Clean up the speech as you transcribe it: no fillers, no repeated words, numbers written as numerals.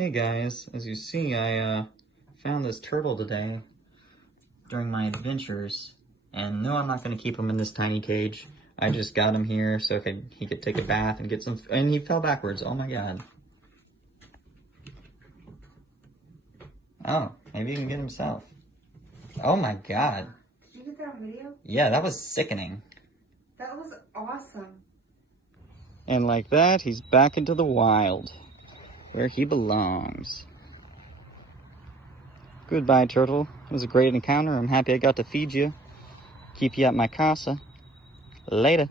Hey guys, as you see, I found this turtle today during my adventures, and no, I'm not going to keep him in this tiny cage. I just got him here so he could take a bath and get some, and he fell backwards. Oh my god. Oh, maybe he can get himself. Oh my god. Did you get that on video? Yeah, that was sickening. That was awesome. And like that, he's back into the wild, where he belongs. Goodbye, turtle. It was a great encounter. I'm happy I got to feed you. Keep you at my casa. Later.